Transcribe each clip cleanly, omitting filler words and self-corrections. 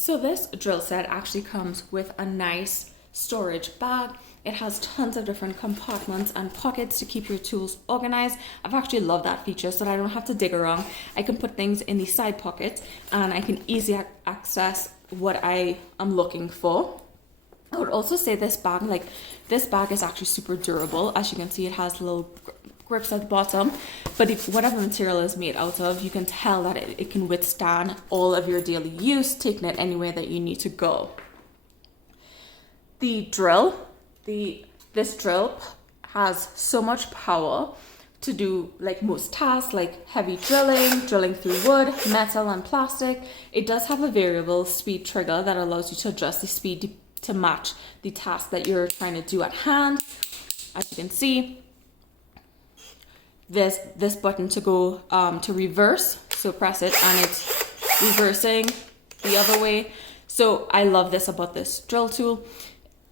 So this drill set actually comes with a nice storage bag. It has tons of different compartments and pockets to keep your tools organized. I've actually loved that feature so that I don't have to dig around. I can put things in the side pockets and I can easily access what I am looking for. I would also say this bag is actually super durable. As you can see, it has little grips at the bottom, but whatever material is made out of, you can tell that it can withstand all of your daily use, taking it anywhere that you need to go. The drill, this drill has so much power to do like most tasks, like heavy drilling through wood, metal and plastic. It does have a variable speed trigger that allows you to adjust the speed to match the task that you're trying to do at hand. As you can see, there's this button to go to reverse, so press it and it's reversing the other way. So I love this about this drill tool.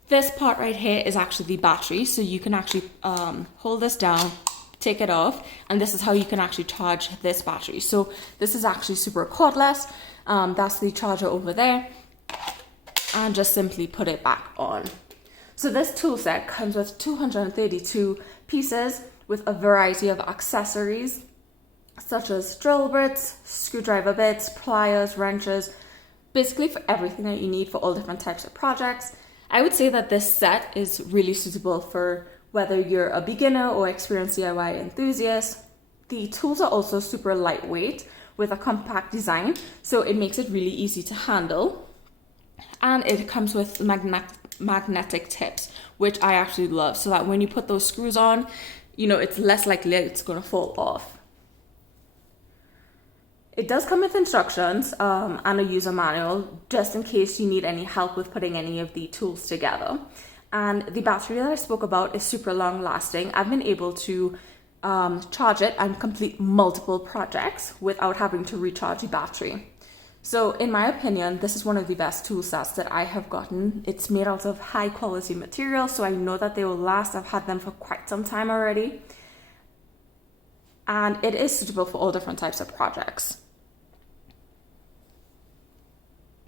This part right here is actually the battery, so you can actually hold this down, take it off, and this is how you can actually charge this battery. So this is actually super cordless. That's the charger over there, and just simply put it back on. So this tool set comes with 232 pieces with a variety of accessories such as drill bits, screwdriver bits, pliers, wrenches, basically for everything that you need for all different types of projects. I would say that this set is really suitable for whether you're a beginner or experienced DIY enthusiast. The tools are also super lightweight with a compact design, so it makes it really easy to handle. And it comes with magnetic tips, which I actually love, so that when you put those screws on, it's less likely it's going to fall off. It does come with instructions and a user manual, just in case you need any help with putting any of the tools together. And the battery that I spoke about is super long lasting. I've been able to charge it and complete multiple projects without having to recharge the battery. So in my opinion, this is one of the best tool sets that I have gotten. It's made out of high quality material, so I know that they will last. I've had them for quite some time already. And it is suitable for all different types of projects.